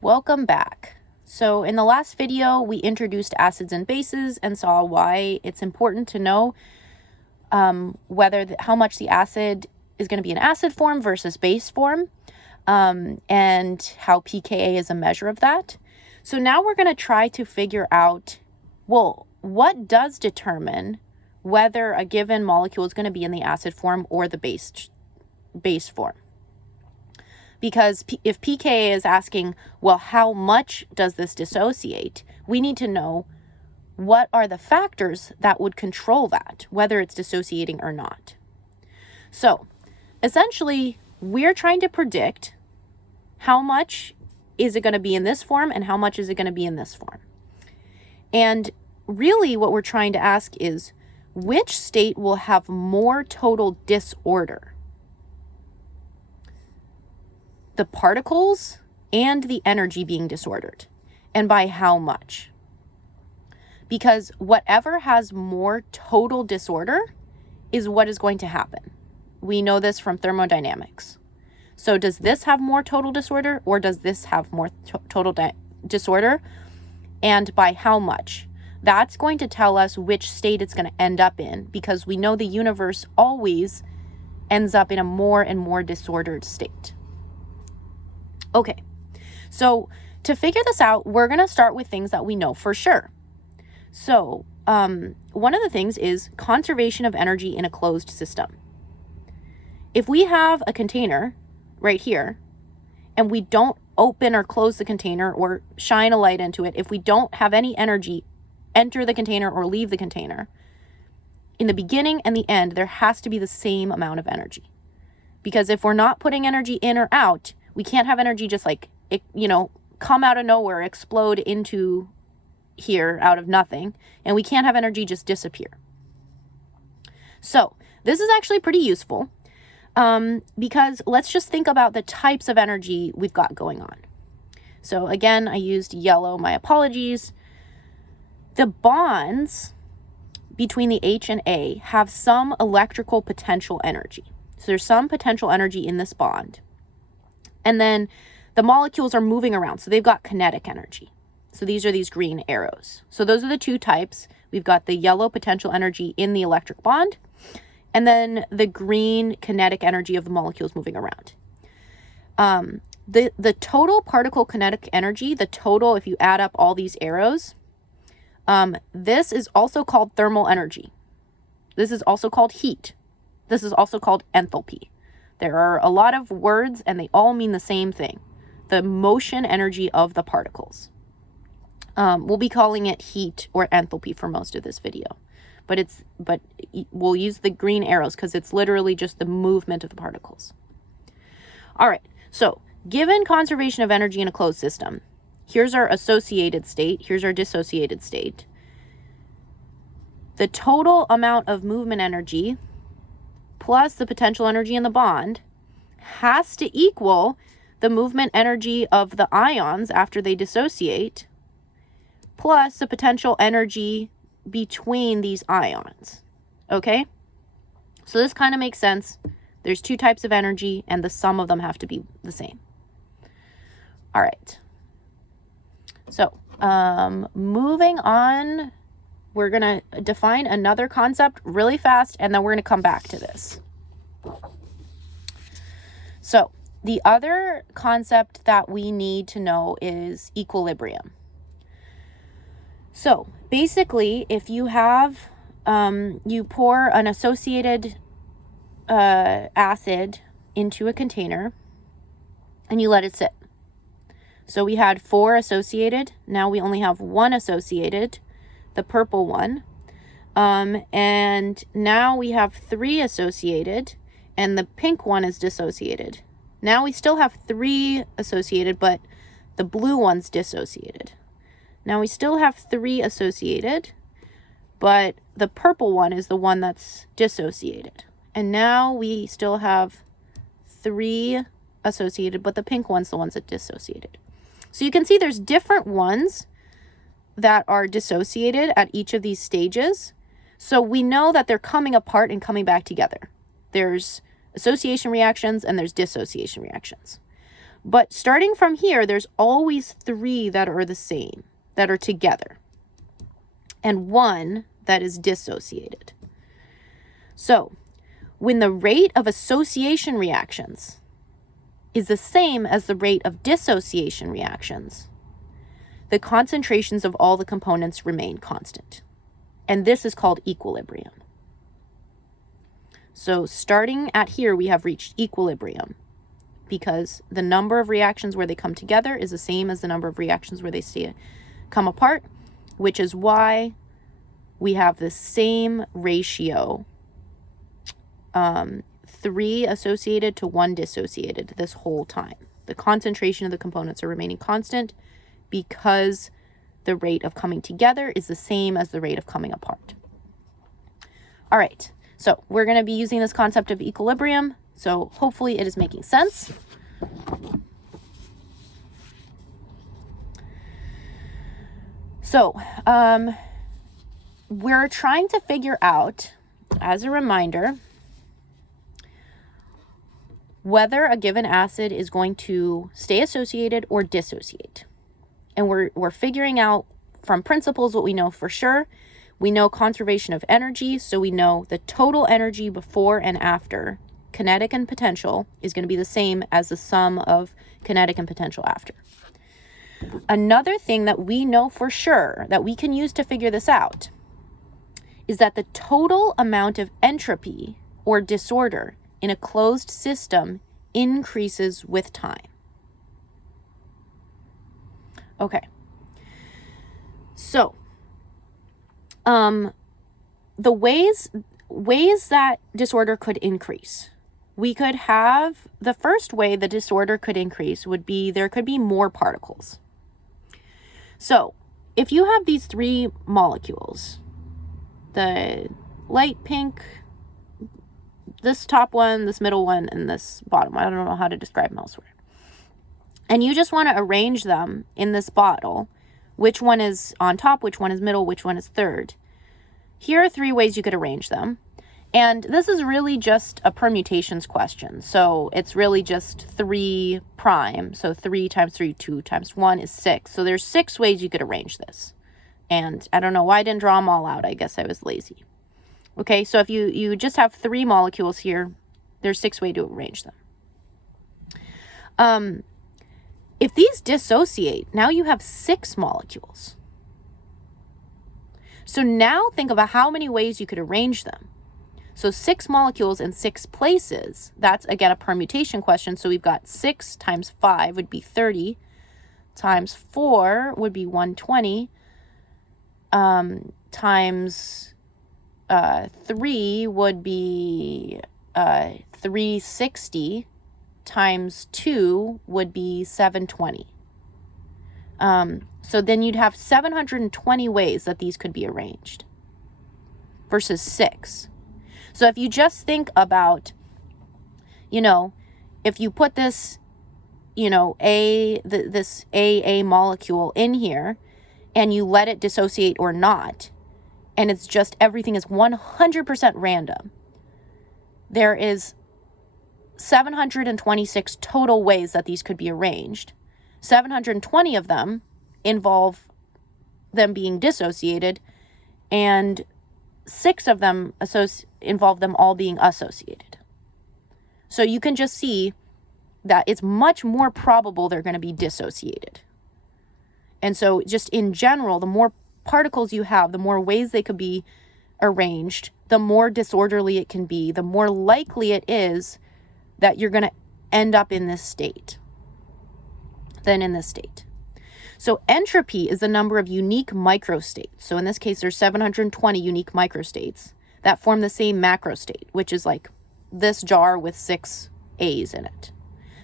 Welcome back. So in the last video, we introduced acids and bases and saw why it's important to know how much the acid is going to be in acid form versus base form, and how pKa is a measure of that. So now we're going to try to figure out, well, what does determine whether a given molecule is going to be in the acid form or the base form. Because if pKa is asking, well, how much does this dissociate? We need to know what are the factors that would control that, whether it's dissociating or not. So essentially, we're trying to predict how much is it going to be in this form and how much is it going to be in this form. And really what we're trying to ask is, which state will have more total disorder? The particles and the energy being disordered, and by how much? Because whatever has more total disorder is what is going to happen. We know this from thermodynamics. So does this have more total disorder, or does this have more total disorder, and by how much? That's going to tell us which state it's going to end up in, because we know the universe always ends up in a more and more disordered state. Okay, so to figure this out, we're going to start with things that we know for sure. So one of the things is conservation of energy in a closed system. If we have a container right here, and we don't open or close the container or shine a light into it, if we don't have any energy enter the container or leave the container, in the beginning and the end, there has to be the same amount of energy. Because if we're not putting energy in or out, we can't have energy just come out of nowhere, explode into here out of nothing. And we can't have energy just disappear. So this is actually pretty useful because let's just think about the types of energy we've got going on. So again, I used yellow, my apologies. The bonds between the H and A have some electrical potential energy. So there's some potential energy in this bond. And then the molecules are moving around. So they've got kinetic energy. So these are these green arrows. So those are the two types. We've got the yellow potential energy in the electric bond, and then the green kinetic energy of the molecules moving around. The total particle kinetic energy, the total, if you add up all these arrows, this is also called thermal energy. This is also called heat. This is also called enthalpy. There are a lot of words and they all mean the same thing. The motion energy of the particles. We'll be calling it heat or enthalpy for most of this video. But we'll use the green arrows because it's literally just the movement of the particles. All right, so given conservation of energy in a closed system, here's our associated state, here's our dissociated state. The total amount of movement energy plus the potential energy in the bond has to equal the movement energy of the ions after they dissociate plus the potential energy between these ions. Okay? So this kind of makes sense. There's two types of energy and the sum of them have to be the same. All right. So moving on, we're going to define another concept really fast, and then we're going to come back to this. So the other concept that we need to know is equilibrium. So basically, if you have, you pour an associated acid into a container and you let it sit. So we had 4 associated. Now we only have 1 associated, the purple one. And now we have 3 associated and the pink one is dissociated. Now we still have 3 associated, but the blue one's dissociated. Now we still have 3 associated, but the purple one is the one that's dissociated. And now we still have 3 associated, but the pink one's the ones that dissociated. So you can see there's different ones that are dissociated at each of these stages. So we know that they're coming apart and coming back together. There's association reactions and there's dissociation reactions. But starting from here, there's always 3 that are the same, that are together, and 1 that is dissociated. So when the rate of association reactions is the same as the rate of dissociation reactions, the concentrations of all the components remain constant. And this is called equilibrium. So starting at here, we have reached equilibrium because the number of reactions where they come together is the same as the number of reactions where they come apart, which is why we have the same ratio, 3 associated to 1 dissociated this whole time. The concentration of the components are remaining constant because the rate of coming together is the same as the rate of coming apart. All right, so we're going to be using this concept of equilibrium, so hopefully it is making sense. So, we're trying to figure out, as a reminder, whether a given acid is going to stay associated or dissociate. And we're figuring out from principles what we know for sure. We know conservation of energy, so we know the total energy before and after, kinetic and potential, is going to be the same as the sum of kinetic and potential after. Another thing that we know for sure that we can use to figure this out is that the total amount of entropy or disorder in a closed system increases with time. Okay. So, the ways that disorder could increase. We could have, the first way the disorder could increase would be there could be more particles. So, if you have these 3 molecules, the light pink, this top one, this middle one, and this bottom one. I don't know how to describe them elsewhere. And you just want to arrange them in this bottle. Which one is on top, which one is middle, which one is third. Here are 3 ways you could arrange them. And this is really just a permutations question. So it's really just 3 prime. So 3 times 3, 2 times 1 is 6. So there's 6 ways you could arrange this. And I don't know why I didn't draw them all out. I guess I was lazy. Okay, so if you just have 3 molecules here, there's 6 ways to arrange them. If these dissociate, now you have 6 molecules. So now think about how many ways you could arrange them. So 6 molecules in 6 places, that's again a permutation question. So we've got 6 times 5 would be 30, times 4 would be 120, times 3 would be 360, times 2 would be 720. So then you'd have 720 ways that these could be arranged versus 6. So if you just think about, if you put this, this AA molecule in here and you let it dissociate or not, and it's just everything is 100% random, there is 726 total ways that these could be arranged. 720 of them involve them being dissociated, and 6 of them involve them all being associated. So you can just see that it's much more probable they're going to be dissociated. And so just in general, the more particles you have, the more ways they could be arranged, the more disorderly it can be, the more likely it is that you're going to end up in this state than in this state. So entropy is the number of unique microstates. So in this case, there's 720 unique microstates that form the same macrostate, which is like this jar with 6 A's in it.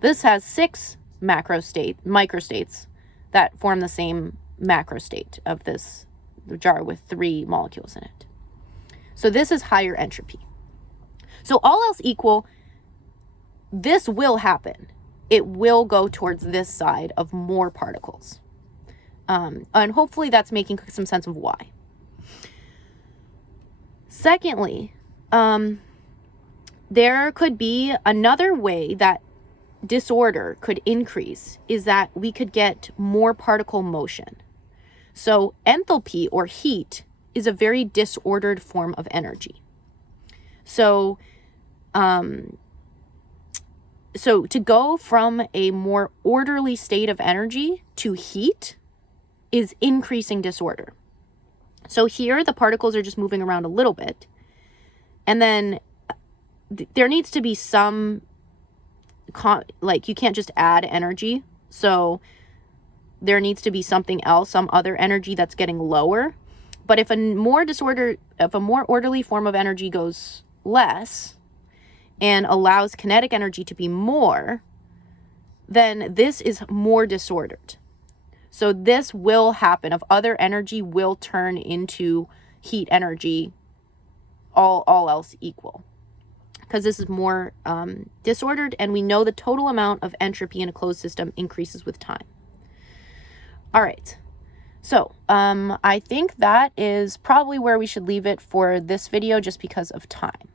This has 6 microstates that form the same macrostate of this jar with 3 molecules in it. So this is higher entropy. So all else equal, this will happen. It will go towards this side of more particles. And hopefully that's making some sense of why. Secondly, there could be another way that disorder could increase is that we could get more particle motion. So enthalpy, or heat, is a very disordered form of energy. So to go from a more orderly state of energy to heat is increasing disorder. So here the particles are just moving around a little bit. And then there needs to be some, like, you can't just add energy. So there needs to be something else, some other energy that's getting lower. But if a more orderly form of energy goes less and allows kinetic energy to be more, then this is more disordered. So this will happen. If other energy will turn into heat energy, all else equal, because this is more disordered, and we know the total amount of entropy in a closed system increases with time. All right. So I think that is probably where we should leave it for this video, just because of time.